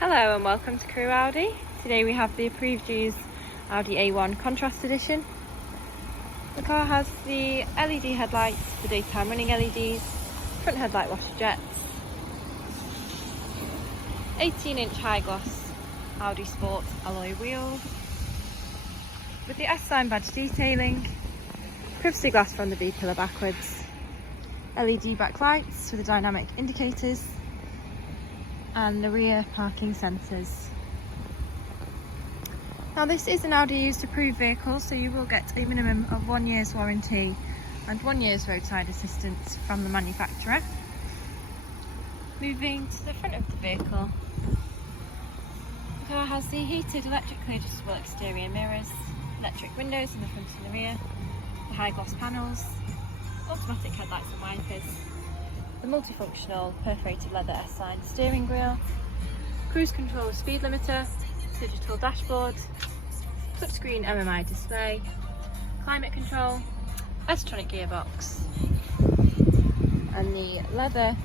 Hello and welcome to Crewe Audi. Today we have the approved use Audi A1 Contrast Edition. The car has the LED headlights, the daytime running LEDs, front headlight washer jets, 18-inch high gloss Audi Sport alloy wheels with the S-sign badge detailing, privacy glass from the B-pillar backwards, LED backlights with the dynamic indicators, and the rear parking sensors. Now this is an Audi used approved vehicle, so you will get a minimum of 1 year's warranty and 1 year's roadside assistance from the manufacturer. Moving to the front of the vehicle, the car has the heated electrically adjustable exterior mirrors, electric windows in the front and the rear, the high gloss panels, automatic headlights and wipers, the multifunctional perforated leather S-line steering wheel, cruise control with speed limiter, digital dashboard, touchscreen MMI display, climate control, S-tronic gearbox, and the leather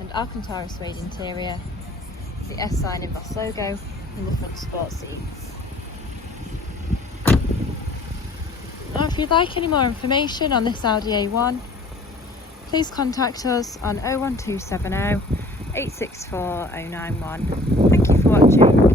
and Alcantara suede interior, the S-sign embossed logo, and the front sport seats. Now if you'd like any more information on this Audi A1, please contact us on 01270 864 091. Thank you for watching.